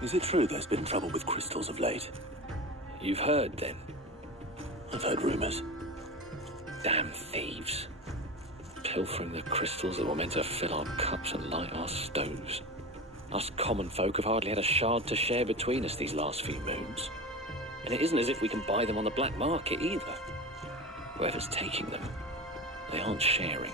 Is it true there's been trouble with crystals of late? You've heard, then? I've heard rumors. Damn thieves. Pilfering the crystals that were meant to fill our cups and light our stoves. Us common folk have hardly had a shard to share between us these last few moons. And it isn't as if we can buy them on the black market either. Whoever's taking them, they aren't sharing.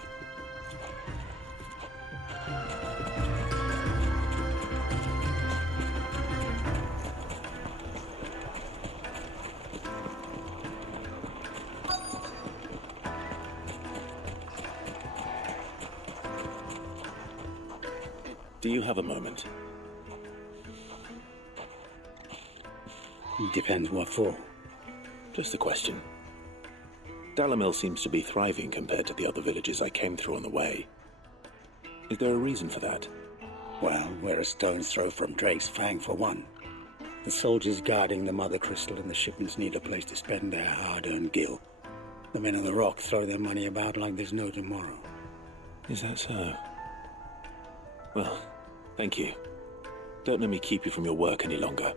Do you have a moment? Depends what for. Just a question. Dalamil seems to be thriving compared to the other villages I came through on the way. Is there a reason for that? Well, we're a stone's throw from Drake's Fang for one. The soldiers guarding the Mother Crystal and the shipments need a place to spend their hard-earned gil. The men on the rock throw their money about like there's no tomorrow. Is that so? Well, thank you. Don't let me keep you from your work any longer.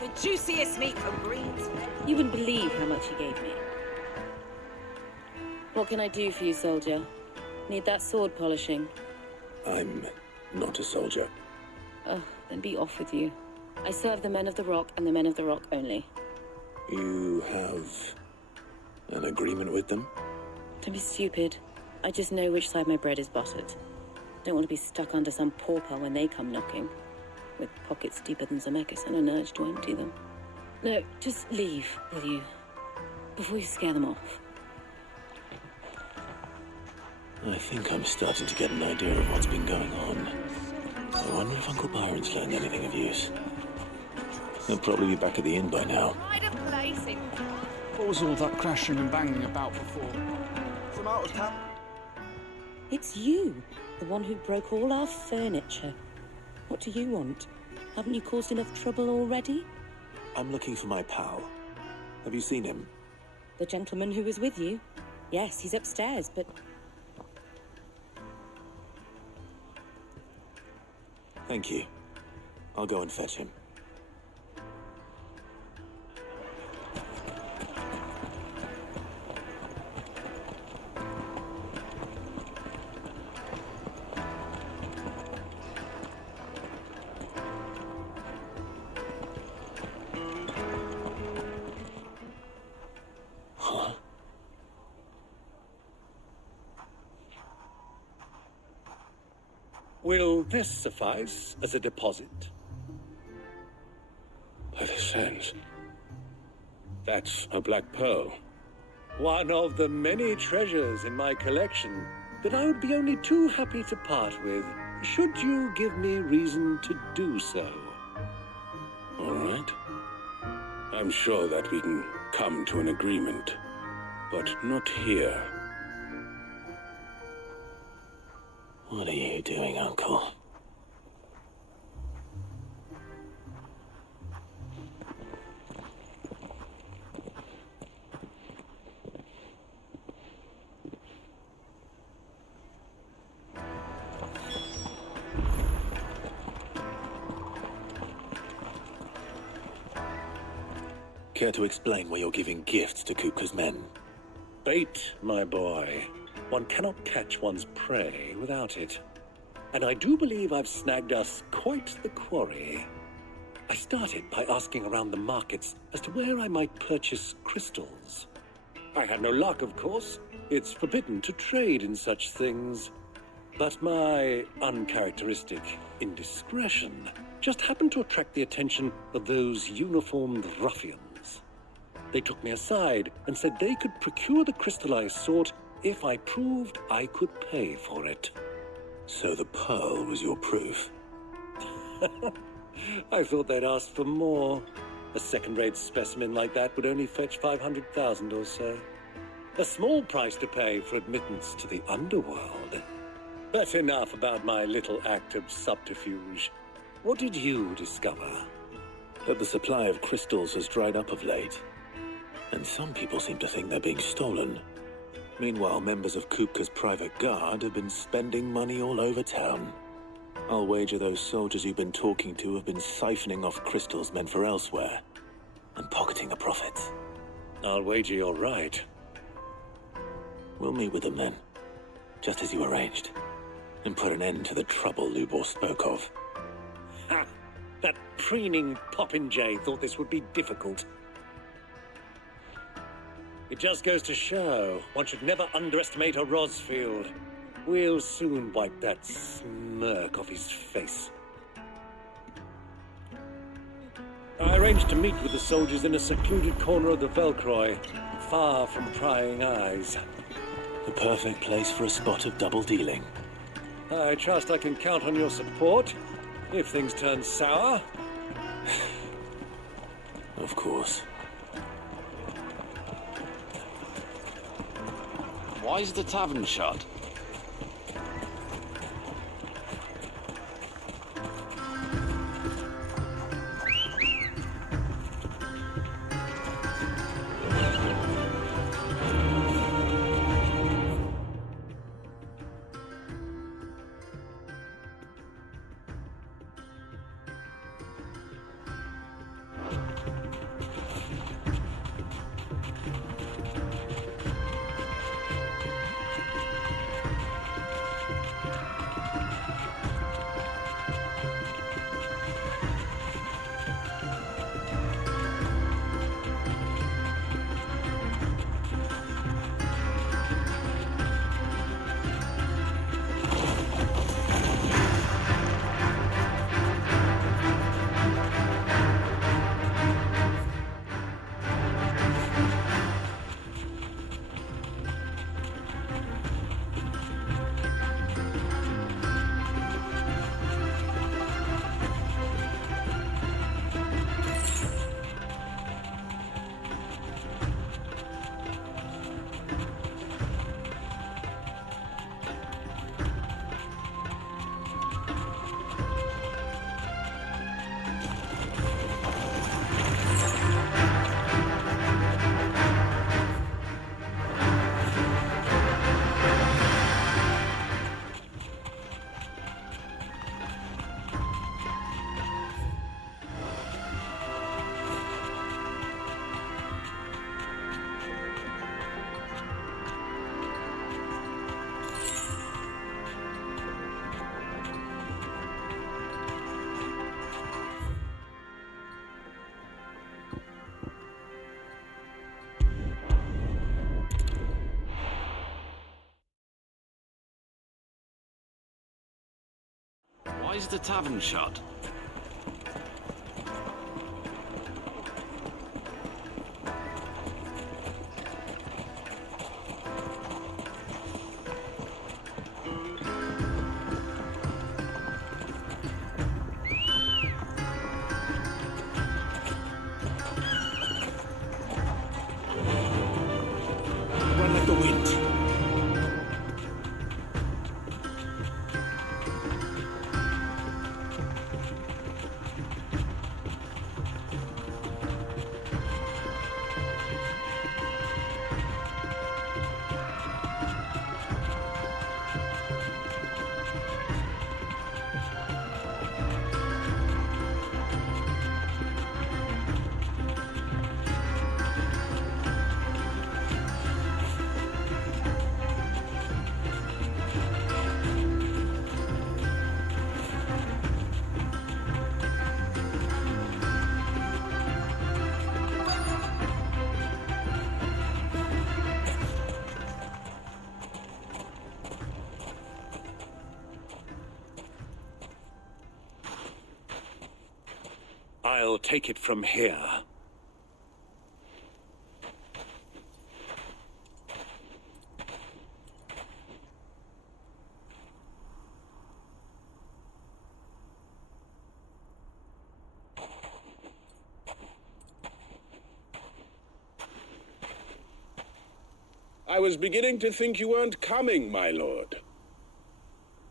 The juiciest meat from Greens. You wouldn't believe how much he gave me. What can I do for you, soldier? Need that sword polishing? I'm not a soldier. Ugh, then be off with you. I serve the men of the Rock and the men of the Rock only. You have an agreement with them? Don't be stupid. I just know which side my bread is buttered. Don't want to be stuck under some pauper when they come knocking. With pockets deeper than Zemeckis and an urge to empty them. No, just leave, will you? Before you scare them off. I think I'm starting to get an idea of what's been going on. I wonder if Uncle Byron's learned anything of use. He'll probably be back at the inn by now. What was all that crashing and banging about before? From out of town. It's you, the one who broke all our furniture. What do you want? Haven't you caused enough trouble already? I'm looking for my pal. Have you seen him? The gentleman who was with you? Yes, he's upstairs, but... Thank you. I'll go and fetch him. Huh? Will this suffice as a deposit? By the sands. That's a black pearl. One of the many treasures in my collection that I would be only too happy to part with, should you give me reason to do so. All right. I'm sure that we can come to an agreement, but not here. What are you doing, Uncle? Care to explain why you're giving gifts to Kupka's men? Bait, my boy. One cannot catch one's prey without it. And I do believe I've snagged us quite the quarry. I started by asking around the markets as to where I might purchase crystals. I had no luck, of course. It's forbidden to trade in such things. But my uncharacteristic indiscretion just happened to attract the attention of those uniformed ruffians. They took me aside and said they could procure the crystal I sought if I proved I could pay for it. So the pearl was your proof? I thought they'd asked for more. A second-rate specimen like that would only fetch 500,000 or so. A small price to pay for admittance to the underworld. But enough about my little act of subterfuge. What did you discover? That the supply of crystals has dried up of late. And some people seem to think they're being stolen. Meanwhile, members of Kupka's private guard have been spending money all over town. I'll wager those soldiers you've been talking to have been siphoning off crystals meant for elsewhere, and pocketing the profits. I'll wager you're right. We'll meet with them then, just as you arranged, and put an end to the trouble Lubor spoke of. Ha! That preening popinjay thought this would be difficult. It just goes to show, one should never underestimate a Rosfield. We'll soon wipe that smirk off his face. I arranged to meet with the soldiers in a secluded corner of the Velcroy, far from prying eyes. The perfect place for a spot of double dealing. I trust I can count on your support, if things turn sour. Of course. Why is the tavern shut? Why is the tavern shut? Run like the wind. I'll take it from here. I was beginning to think you weren't coming, my lord.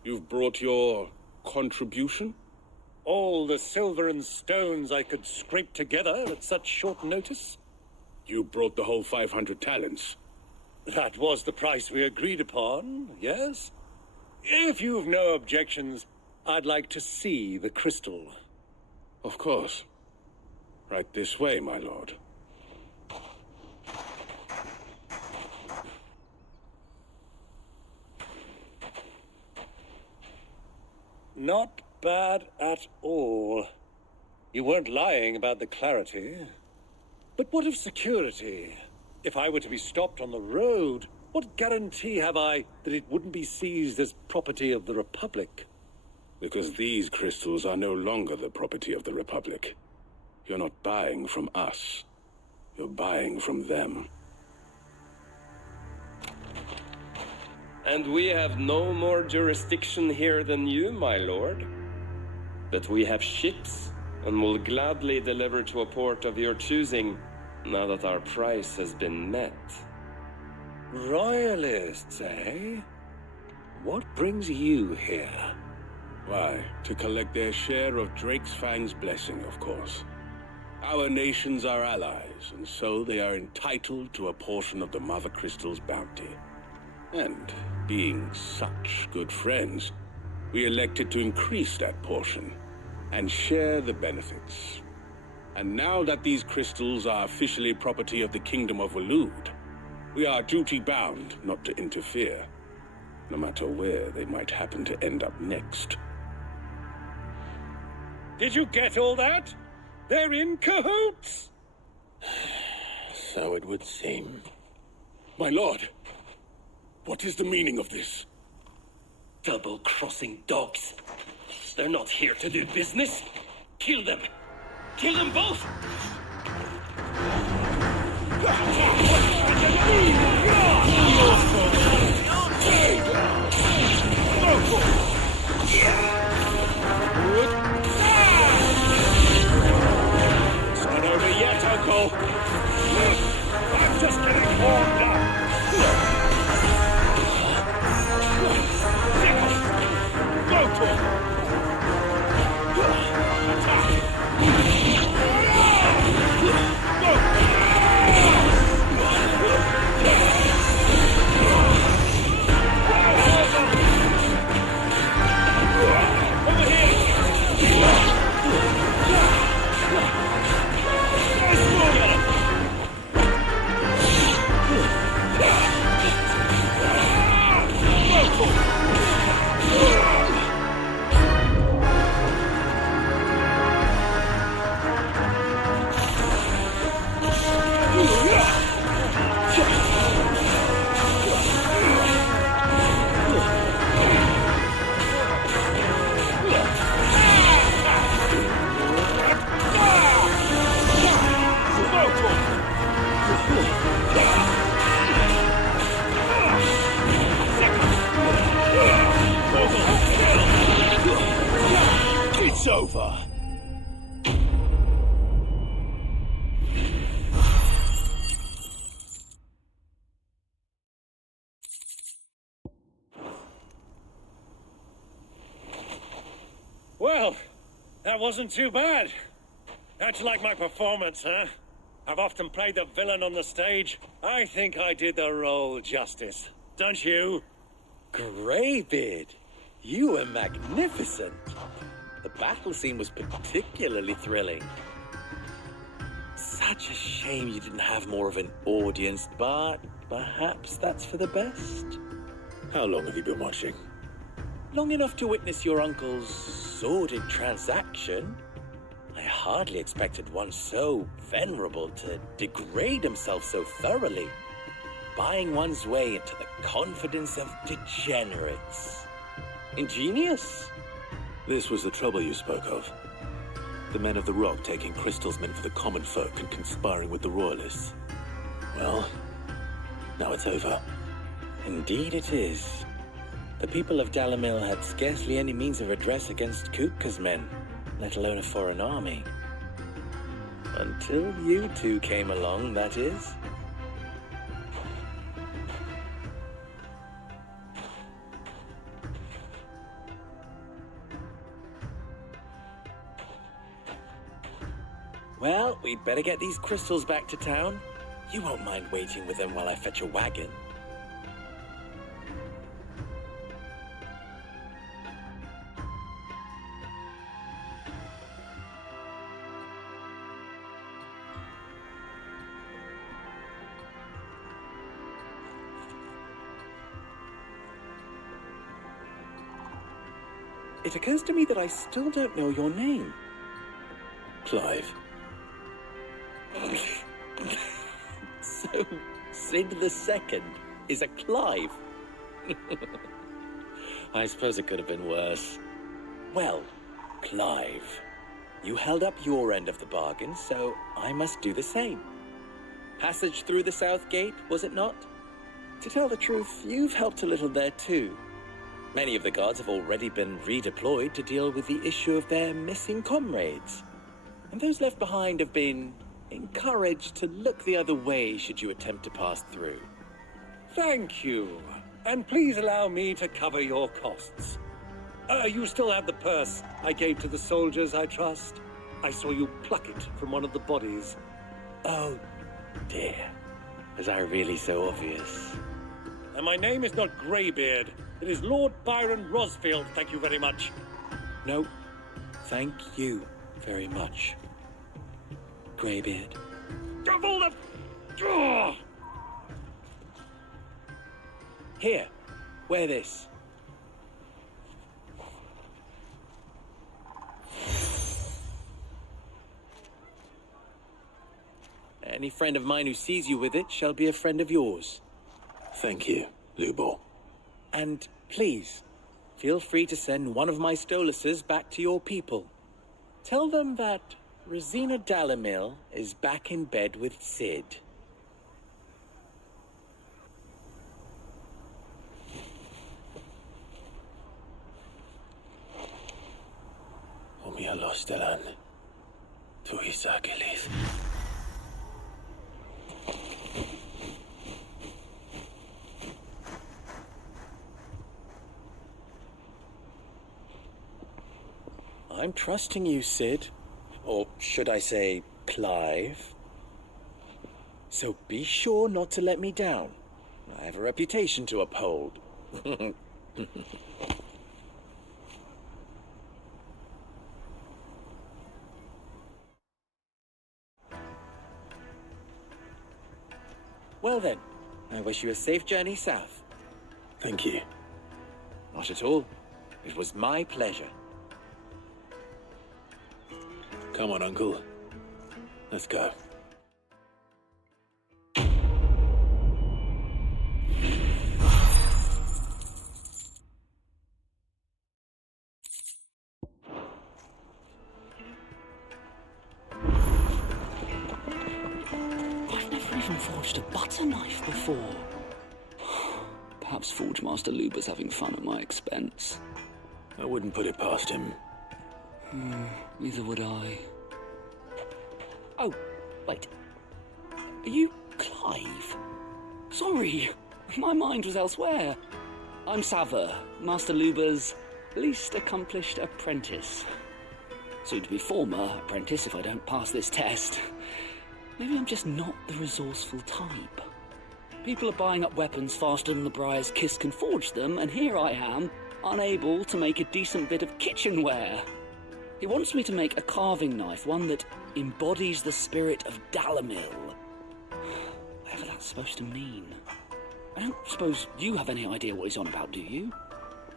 You've brought your contribution? All the silver and stones I could scrape together at such short notice? You brought the whole 500 talents. That was the price we agreed upon, yes? If you've no objections, I'd like to see the crystal. Of course. Right this way, my lord. Not bad at all. You weren't lying about the clarity. But what of security? If I were to be stopped on the road, what guarantee have I that it wouldn't be seized as property of the Republic? Because these crystals are no longer the property of the Republic. You're not buying from us. You're buying from them. And we have no more jurisdiction here than you, my lord. But we have ships, and will gladly deliver to a port of your choosing, now that our price has been met. Royalists, eh? What brings you here? Why, to collect their share of Drake's Fang's blessing, of course. Our nations are allies, and so they are entitled to a portion of the Mother Crystal's bounty. And, being such good friends, we elected to increase that portion and share the benefits. And now that these crystals are officially property of the Kingdom of Waloed, we are duty-bound not to interfere, no matter where they might happen to end up next. Did you get all that? They're in cahoots! So it would seem. My lord, what is the meaning of this? Double-crossing dogs. They're not here to do business. Kill them! Kill them both! It's not over yet, Uncle. I'm just getting warmed up. Go to him! It's over. Well, that wasn't too bad. How'd you like my performance, huh? I've often played the villain on the stage. I think I did the role justice. Don't you? Greybeard, you were magnificent. The battle scene was particularly thrilling. Such a shame you didn't have more of an audience, but perhaps that's for the best. How long have you been watching? Long enough to witness your uncle's sordid transaction. I hardly expected one so venerable to degrade himself so thoroughly, buying one's way into the confidence of degenerates. Ingenious. This was the trouble you spoke of. The men of the Rock taking crystals meant for the common folk and conspiring with the Royalists. Well, now it's over. Indeed it is. The people of Dalamil had scarcely any means of redress against Kupka's men, let alone a foreign army. Until you two came along, that is. Well, we'd better get these crystals back to town. You won't mind waiting with them while I fetch a wagon. It occurs to me that I still don't know your name. Clive. So, Sid the Second is a Clive. I suppose it could have been worse. Well, Clive, you held up your end of the bargain, so I must do the same. Passage through the South Gate, was it not? To tell the truth, you've helped a little there too. Many of the guards have already been redeployed to deal with the issue of their missing comrades. And those left behind have been encouraged to look the other way should you attempt to pass through. Thank you. And please allow me to cover your costs. You still have the purse I gave to the soldiers, I trust? I saw you pluck it from one of the bodies. Oh, dear. Was I really so obvious? And my name is not Greybeard. It is Lord Byron Rosfield, thank you very much. No, thank you very much, Greybeard. Double the... Here, wear this. Any friend of mine who sees you with it shall be a friend of yours. Thank you, Lubor. And please, feel free to send one of my Stoluses back to your people. Tell them that Rosina Dalamil is back in bed with Sid. Omia Lostelan. Tu Isaac Elith. I'm trusting you, Sid. Or should I say, Clive. So be sure not to let me down. I have a reputation to uphold. Well then, I wish you a safe journey south. Thank you. Not at all. It was my pleasure. Come on, Uncle. Let's go. I've never even forged a butter knife before. Perhaps Forge Master Luber's having fun at my expense. I wouldn't put it past him. Neither would I. Oh, wait. Are you Clive? Sorry, my mind was elsewhere. I'm Sava, Master Luber's least accomplished apprentice. Soon to be former apprentice if I don't pass this test. Maybe I'm just not the resourceful type. People are buying up weapons faster than the Briar's Kiss can forge them, and here I am, unable to make a decent bit of kitchenware. He wants me to make a carving knife, one that embodies the spirit of Dalamil. Whatever that's supposed to mean. I don't suppose you have any idea what he's on about, do you?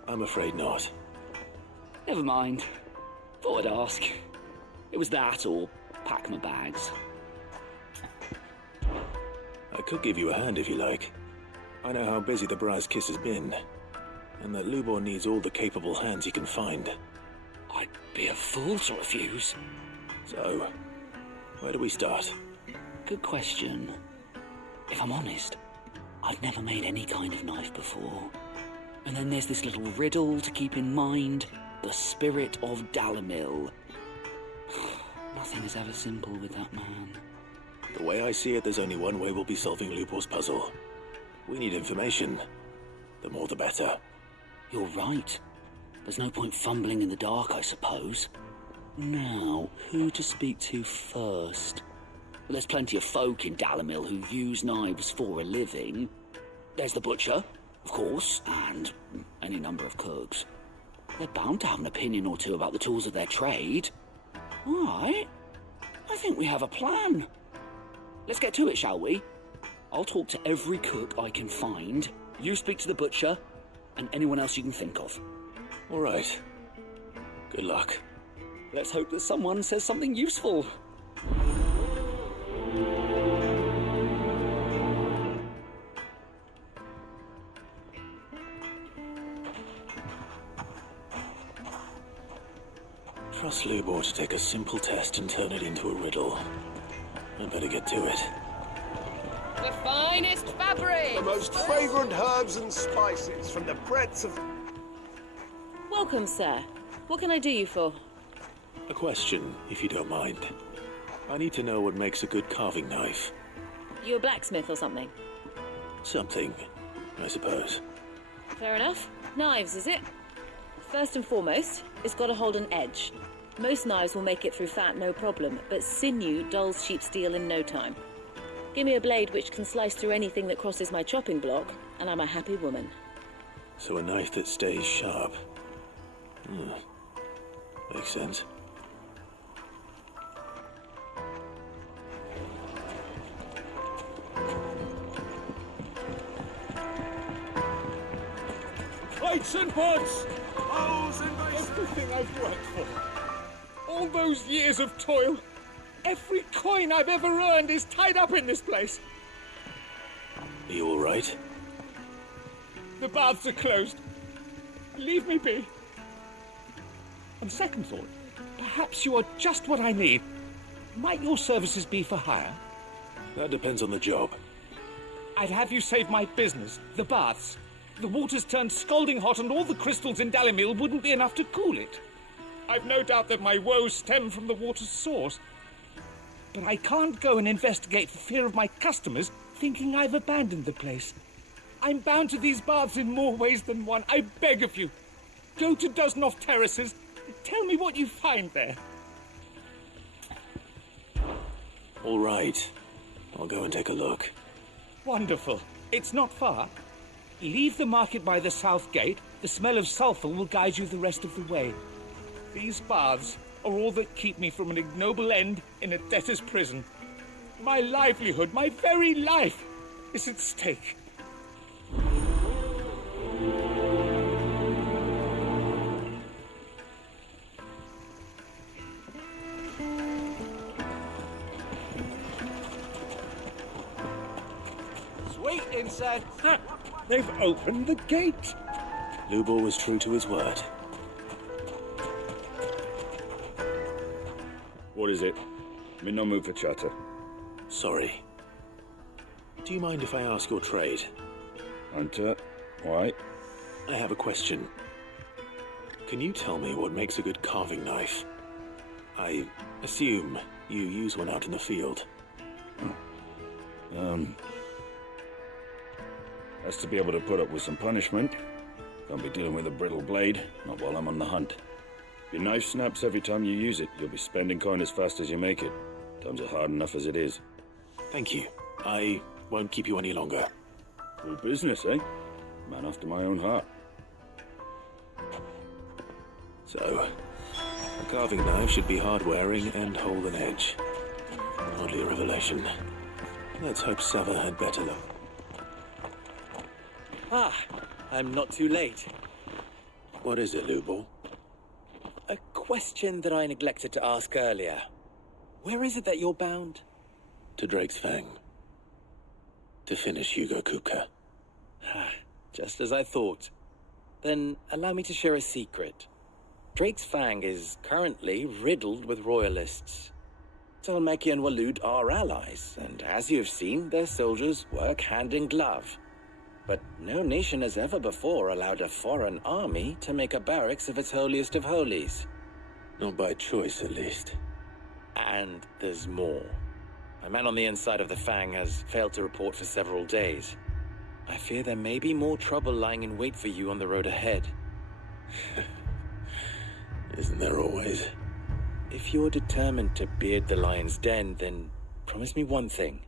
I'm afraid not. Never mind. Thought I'd ask. It was that, or pack my bags. I could give you a hand if you like. I know how busy the Briar's Kiss has been, and that Lubor needs all the capable hands he can find. I'd be a fool to refuse. So, where do we start? Good question. If I'm honest, I've never made any kind of knife before. And then there's this little riddle to keep in mind. The spirit of Dalamil. Nothing is ever simple with that man. The way I see it, there's only one way we'll be solving Lubor's puzzle. We need information. The more the better. You're right. There's no point fumbling in the dark, I suppose. Now, who to speak to first? Well, there's plenty of folk in Dalamil who use knives for a living. There's the butcher, of course, and any number of cooks. They're bound to have an opinion or two about the tools of their trade. All right. I think we have a plan. Let's get to it, shall we? I'll talk to every cook I can find. You speak to the butcher, and anyone else you can think of. All right. Good luck. Let's hope that someone says something useful. Trust Lubor to take a simple test and turn it into a riddle. I better get to it. The finest fabric! The most fragrant herbs and spices from the breadths of... Welcome, sir. What can I do you for? A question, if you don't mind. I need to know what makes a good carving knife. You a blacksmith or something? Something, I suppose. Fair enough. Knives, is it? First and foremost, it's got to hold an edge. Most knives will make it through fat, no problem, but sinew dulls cheap steel in no time. Give me a blade which can slice through anything that crosses my chopping block, and I'm a happy woman. So a knife that stays sharp. Makes sense. Plates and pots! Everything I've worked for. All those years of toil. Every coin I've ever earned is tied up in this place. Are you all right? The baths are closed. Leave me be. On second thought, perhaps you are just what I need. Might your services be for hire? That depends on the job. I'd have you save my business, the baths. The water's turned scalding hot and all the crystals in Dalamil wouldn't be enough to cool it. I've no doubt that my woes stem from the water's source. But I can't go and investigate for fear of my customers thinking I've abandoned the place. I'm bound to these baths in more ways than one. I beg of you. Go to Dusnoff Terraces. Tell me what you find there. All right. I'll go and take a look. Wonderful. It's not far. Leave the market by the south gate. The smell of sulphur will guide you the rest of the way. These baths are all that keep me from an ignoble end in a debtor's prison. My livelihood, my very life, is at stake. Sweet incense! Ha! They've opened the gate! Lubor was true to his word. What is it? I'm in no mood for chatter. Sorry. Do you mind if I ask your trade? Hunter, why? I have a question. Can you tell me what makes a good carving knife? I assume you use one out in the field. Has to be able to put up with some punishment. Can't be dealing with a brittle blade, not while I'm on the hunt. If your knife snaps every time you use it, you'll be spending coin as fast as you make it. Times are hard enough as it is. Thank you. I won't keep you any longer. Good business, eh? Man after my own heart. So, a carving knife should be hard-wearing and hold an edge. Hardly a revelation. Let's hope Sava had better luck. Ah, I'm not too late. What is it, Lubor? A question that I neglected to ask earlier. Where is it that you're bound? To Drake's Fang. To finish Hugo Kupka. Just as I thought. Then allow me to share a secret. Drake's Fang is currently riddled with royalists. Talmeki and Walud are allies, and as you've seen, their soldiers work hand in glove. But no nation has ever before allowed a foreign army to make a barracks of its holiest of holies. Not by choice, at least. And there's more. A man on the inside of the Fang has failed to report for several days. I fear there may be more trouble lying in wait for you on the road ahead. Isn't there always? If you're determined to beard the lion's den, then promise me one thing.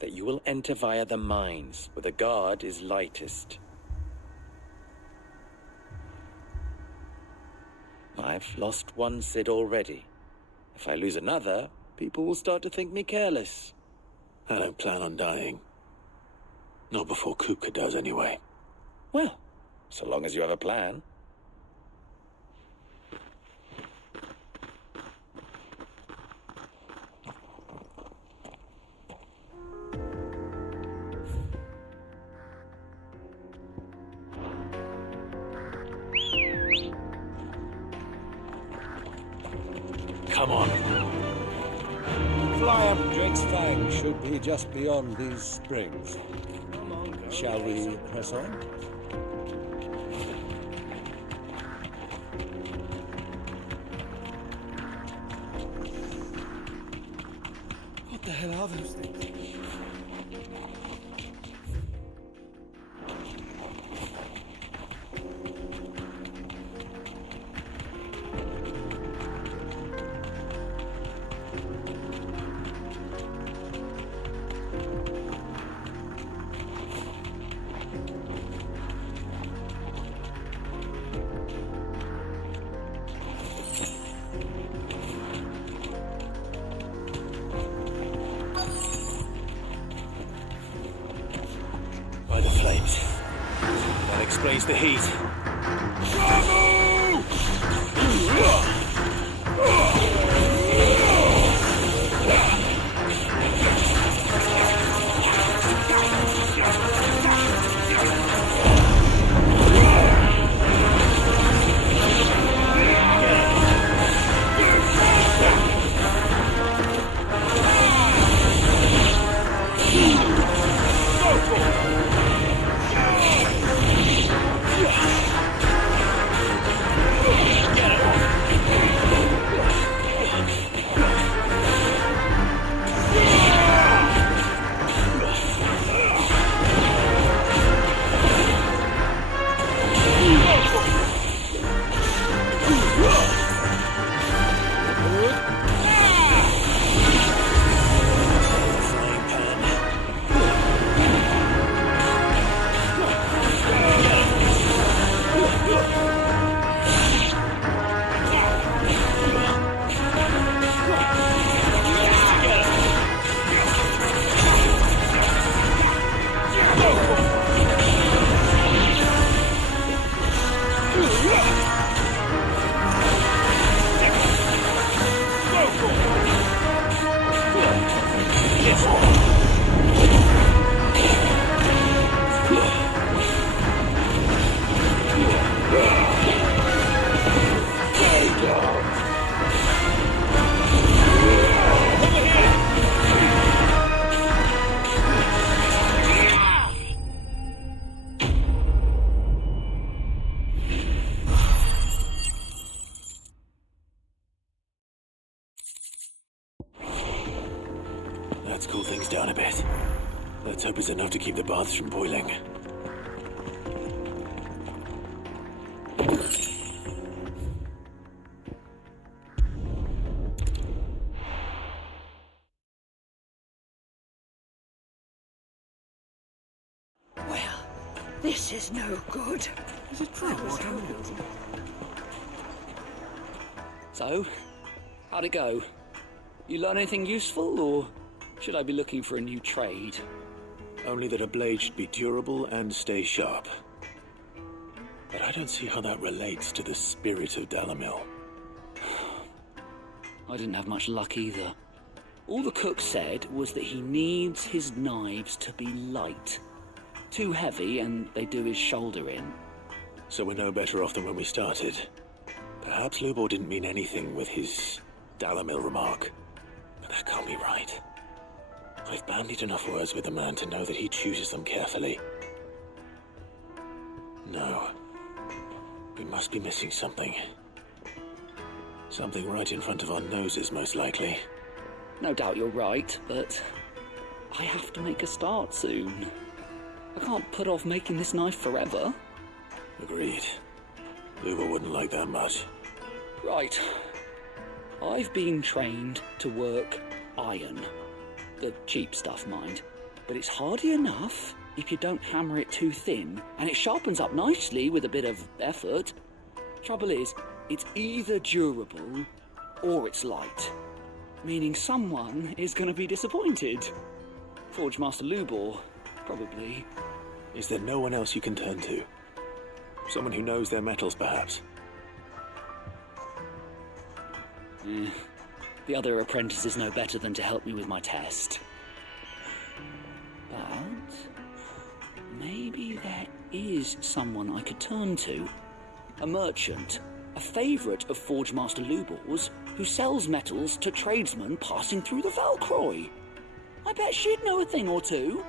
That you will enter via the mines, where the guard is lightest. I've lost one Cid already. If I lose another, people will start to think me careless. I don't plan on dying. Not before Kupka does, anyway. Well, so long as you have a plan. Come on. Fly up Drake's Fang should be just beyond these springs. Shall we press on? What the hell are those things? By the flames. That explains the heat. Let's cool things down a bit. Let's hope it's enough to keep the baths from boiling. Well, this is no good. Is it true? So, how'd it go? You learn anything useful, or should I be looking for a new trade? Only that a blade should be durable and stay sharp. But I don't see how that relates to the spirit of Dalamil. I didn't have much luck either. All the cook said was that he needs his knives to be light. Too heavy and they do his shoulder in. So we're no better off than when we started. Perhaps Lubor didn't mean anything with his Dalamil remark. But that can't be right. I've bandied enough words with the man to know that he chooses them carefully. No. We must be missing something. Something right in front of our noses, most likely. No doubt you're right, but I have to make a start soon. I can't put off making this knife forever. Agreed. Lubor wouldn't like that much. Right. I've been trained to work iron. The cheap stuff, mind. But it's hardy enough if you don't hammer it too thin, and it sharpens up nicely with a bit of effort. Trouble is, it's either durable or it's light, meaning someone is going to be disappointed. Forge Master Lubor, probably. Is there no one else you can turn to? Someone who knows their metals, perhaps? The other apprentices know better than to help me with my test. But maybe there is someone I could turn to. A merchant, a favourite of Forge Master Lubor's, who sells metals to tradesmen passing through the Valcroy. I bet she'd know a thing or two.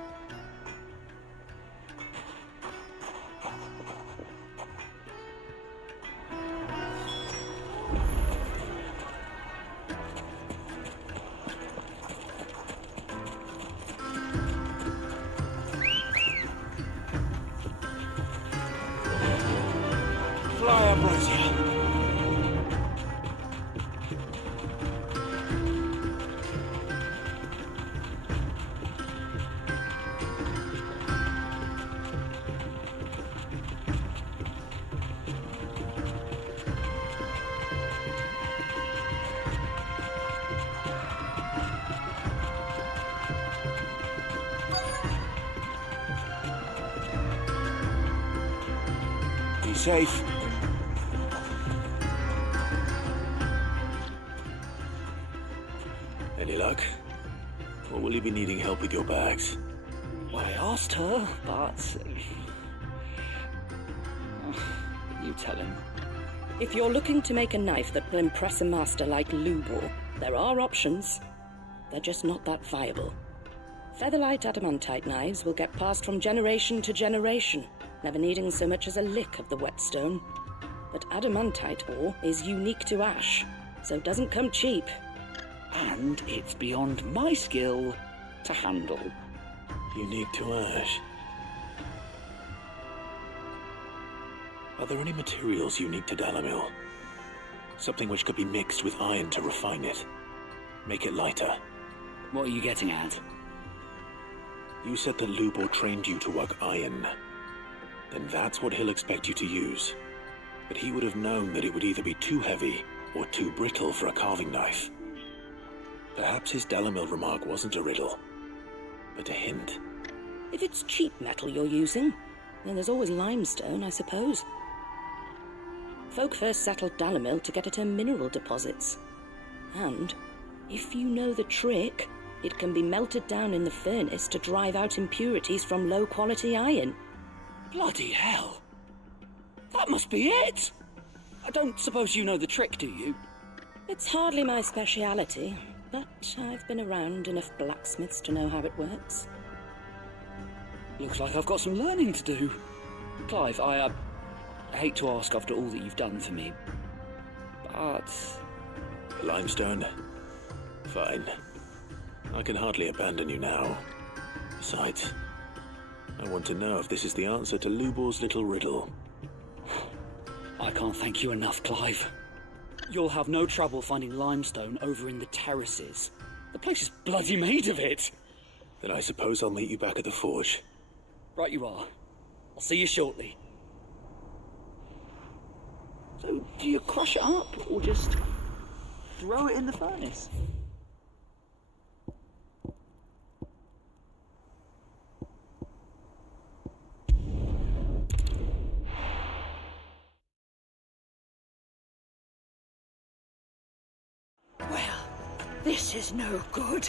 Fly up, Rosie. Be safe. Any luck? Or will you be needing help with your bags? Well, I asked her, but... you tell him. If you're looking to make a knife that will impress a master like Lubor, there are options. They're just not that viable. Featherlight adamantite knives will get passed from generation to generation, never needing so much as a lick of the whetstone. But adamantite ore is unique to ash, so it doesn't come cheap. And it's beyond my skill to handle. Unique to ash. Are there any materials unique to Dalamil? Something which could be mixed with iron to refine it. Make it lighter. What are you getting at? You said that Lubor trained you to work iron. Then that's what he'll expect you to use. But he would have known that it would either be too heavy or too brittle for a carving knife. Perhaps his Dalamil remark wasn't a riddle, but a hint. If it's cheap metal you're using, then there's always limestone, I suppose. Folk first settled Dalamil to get at her mineral deposits. And, if you know the trick, it can be melted down in the furnace to drive out impurities from low-quality iron. Bloody hell! That must be it! I don't suppose you know the trick, do you? It's hardly my speciality, but I've been around enough blacksmiths to know how it works. Looks like I've got some learning to do. Clive, I hate to ask after all that you've done for me, but... Limestone? Fine. I can hardly abandon you now. Besides, I want to know if this is the answer to Lubor's little riddle. I can't thank you enough, Clive. You'll have no trouble finding limestone over in the terraces. The place is bloody made of it. Then I suppose I'll meet you back at the forge. Right you are. I'll see you shortly. So, do you crush it up, or just throw it in the furnace? Well, this is no good.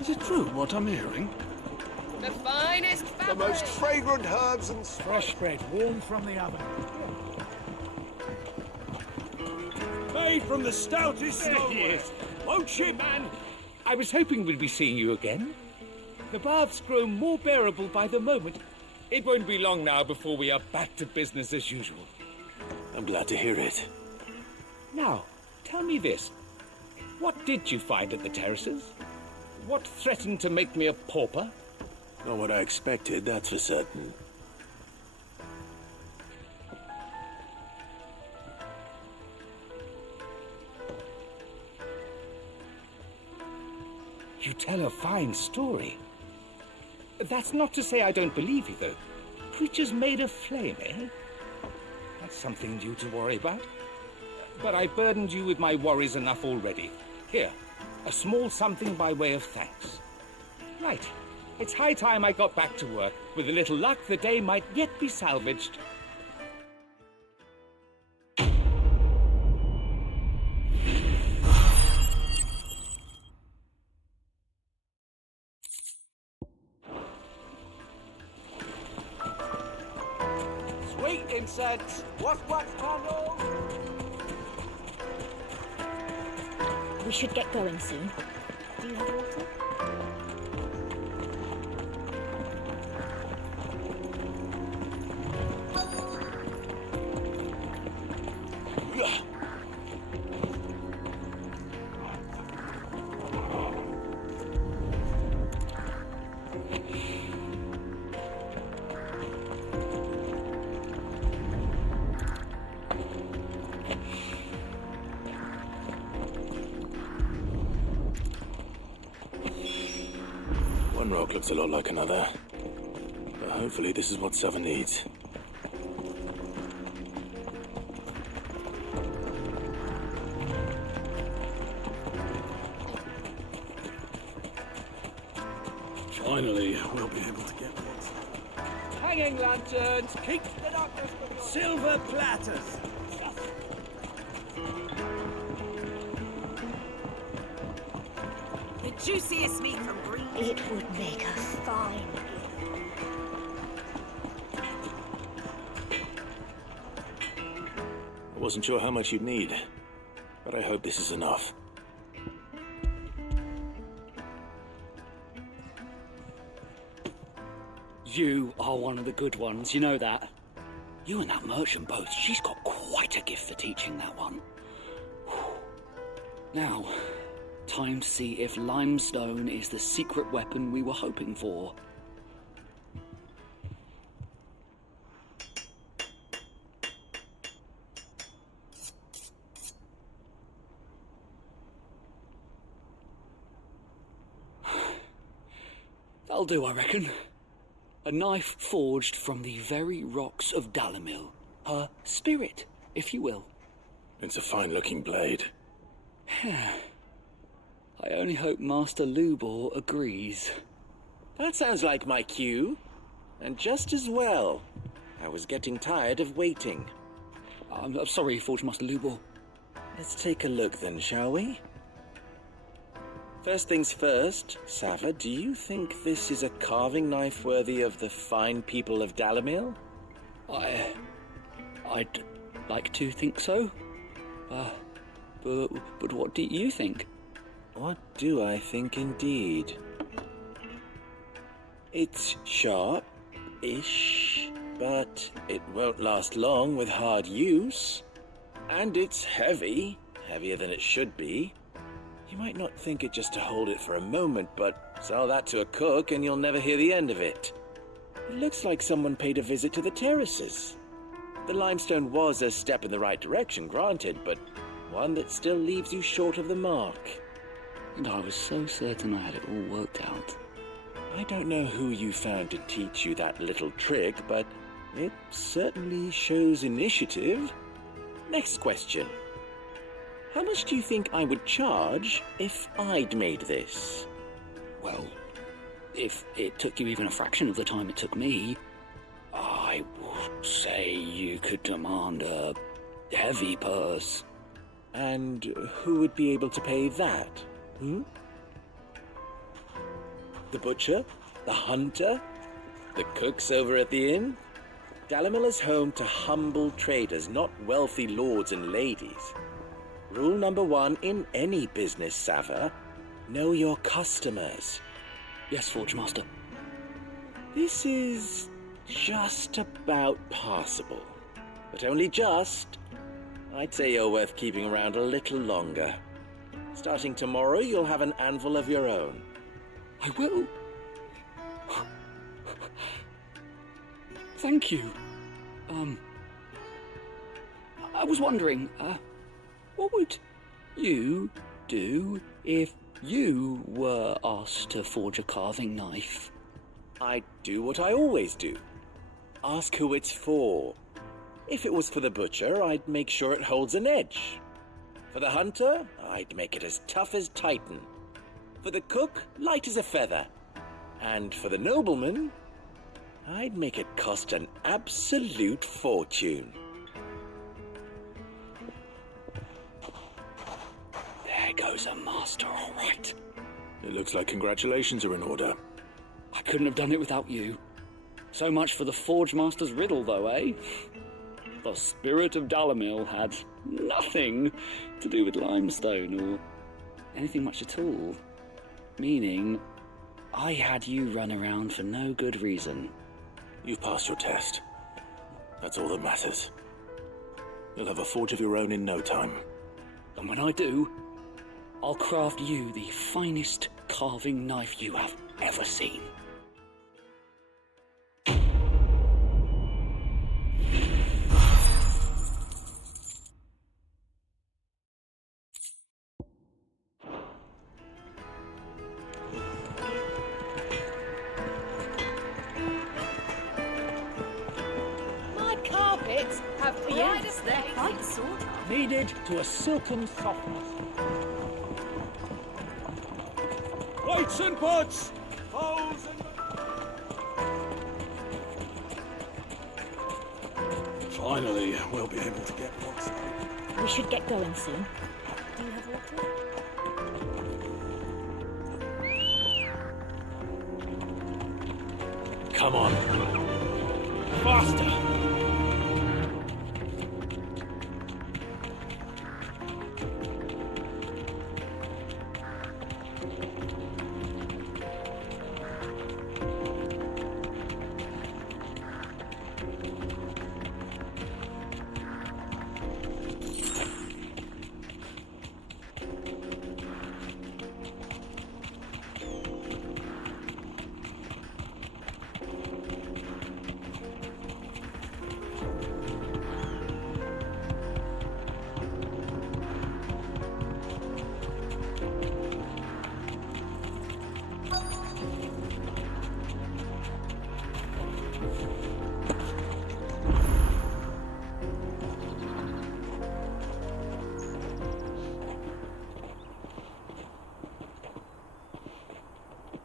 Is it true what I'm hearing? The finest fabric. The most fragrant herbs and fresh bread, warm from the oven. Made from the stoutest There he is. Won't she, man? I was hoping we'd be seeing you again. The baths grow more bearable by the moment. It won't be long now before we are back to business as usual. I'm glad to hear it. Now, tell me this. What did you find at the terraces? What threatened to make me a pauper? Not what I expected, that's for certain. You tell a fine story. That's not to say I don't believe you, though. Creatures made of flame, eh? That's something new to worry about. But I burdened you with my worries enough already. Here, a small something by way of thanks. Right. It's high time I got back to work. With a little luck, the day might yet be salvaged. Sweet incense! What's wax candles? We should get going soon. Do you have water? One rock looks a lot like another. But hopefully this is what Sava needs. Finally, we'll be able to get one. Hanging lanterns, keep the darkness, silver platters. The juiciest meat from green. It would make a fine I wasn't sure how much you'd need, but I hope this is enough. You are one of the good ones, you know that. You and that merchant both, she's got quite a gift for teaching that one. Now, time to see if limestone is the secret weapon we were hoping for. That'll do, I reckon. A knife forged from the very rocks of Dalimil. Her spirit, if you will. It's a fine-looking blade. I only hope Master Lubor agrees. That sounds like my cue. And just as well. I was getting tired of waiting. I'm sorry, Forge Master Lubor. Let's take a look then, shall we? First things first, Sava, do you think this is a carving knife worthy of the fine people of Dalimil? I'd like to think so. But what do you think? What do I think indeed? It's sharp-ish, but it won't last long with hard use. And it's heavy, heavier than it should be. You might not think it just to hold it for a moment, but sell that to a cook and you'll never hear the end of it. It looks like someone paid a visit to the terraces. The limestone was a step in the right direction, granted, but one that still leaves you short of the mark. And I was so certain I had it all worked out. I don't know who you found to teach you that little trick, but it certainly shows initiative. Next question. How much do you think I would charge if I'd made this? Well, if it took you even a fraction of the time it took me, I would say you could demand a heavy purse. And who would be able to pay that? The butcher? The hunter? The cooks over at the inn? Dalimil is home to humble traders, not wealthy lords and ladies. Rule number 1 in any business, Sava, know your customers. Yes, Forge Master. This is just about passable, but only just. I'd say you're worth keeping around a little longer. Starting tomorrow, you'll have an anvil of your own. I will. Thank you. I was wondering, what would you do if You were asked to forge a carving knife. I'd do what I always do. Ask who it's for. If it was for the butcher, I'd make sure it holds an edge. For the hunter, I'd make it as tough as Titan. For the cook, light as a feather. And for the nobleman, I'd make it cost an absolute fortune. There goes a master, all right. It looks like congratulations are in order. I couldn't have done it without you. So much for the Forge Master's riddle, though, eh? The spirit of Dalamil had nothing to do with limestone or anything much at all. Meaning, I had you run around for no good reason. You've passed your test. That's all that matters. You'll have a forge of your own in no time. And when I do, I'll craft you the finest carving knife you have ever seen. My carpets have pride Yes, of they're place. quite sought after. Kneaded to a silken softness. Plates and pots! Bowls and... Finally, we'll be able to get what's... We should get going soon. Do you have water? Come on. Faster!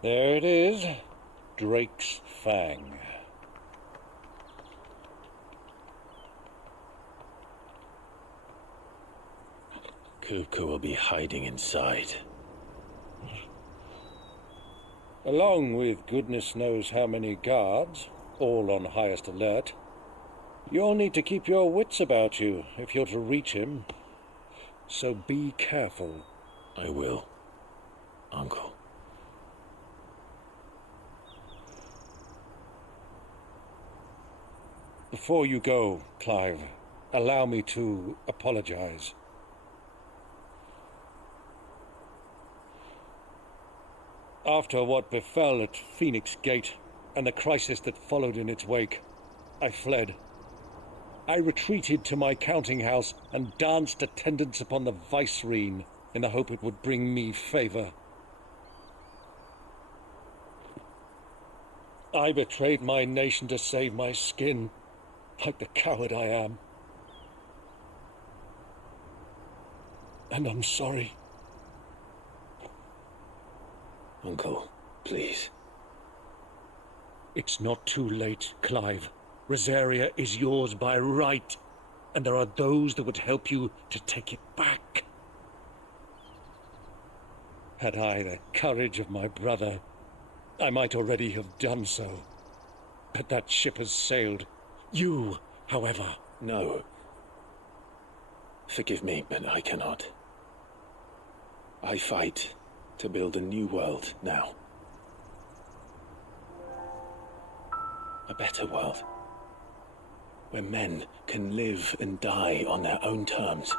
There it is. Drake's Fang. Kupka will be hiding inside. Along with goodness knows how many guards, all on highest alert. You'll need to keep your wits about you if you're to reach him. So be careful. I will, Uncle. Before you go, Clive, allow me to apologize. After what befell at Phoenix Gate and the crisis that followed in its wake, I fled. I retreated to my counting house and danced attendance upon the vicereine in the hope it would bring me favor. I betrayed my nation to save my skin, like the coward I am. And I'm sorry. Uncle, please. It's not too late, Clive. Rosaria is yours by right, and there are those that would help you to take it back. Had I the courage of my brother, I might already have done so. But that ship has sailed. You, however... No. Forgive me, but I cannot. I fight to build a new world now. A better world. Where men can live and die on their own terms.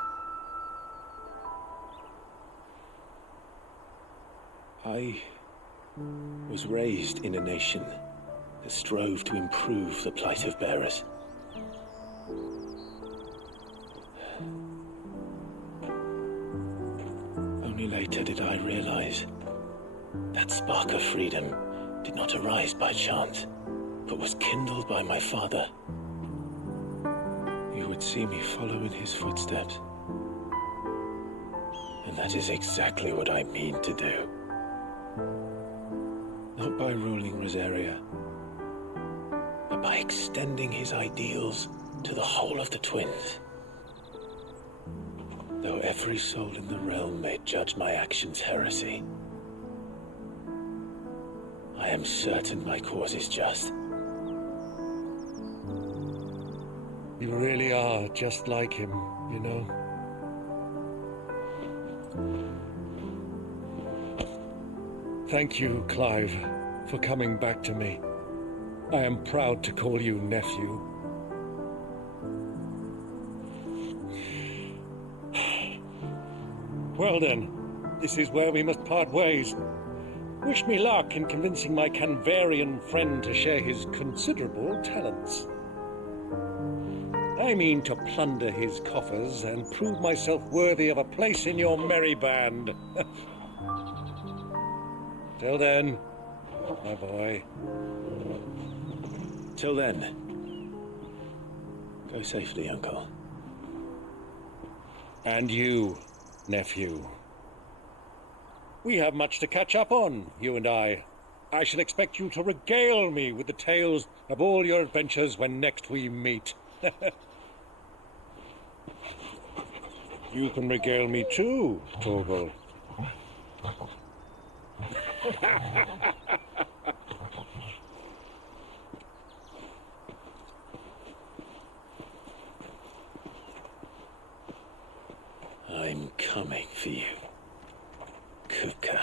I was raised in a nation that strove to improve the plight of bearers. Only Only later did I realize that spark of freedom did not arise by chance, but was kindled by my father. You would see me follow in his footsteps. And that is exactly what I mean to do. Not by ruling Rosaria, but by extending his ideals to the whole of the twins. Though every soul in the realm may judge my actions heresy, I am certain my cause is just. You really are just like him, you know. Thank you, Clive, for coming back to me. I am proud to call you nephew. Well then, this is where we must part ways. Wish me luck in convincing my Canvarian friend to share his considerable talents. I mean to plunder his coffers and prove myself worthy of a place in your merry band. Till then, my boy. Till then, go safely, Uncle. And you, nephew. We have much to catch up on, you and I. I shall expect you to regale me with the tales of all your adventures when next we meet. You can regale me too, Torgal. I'm coming for you, Kupka.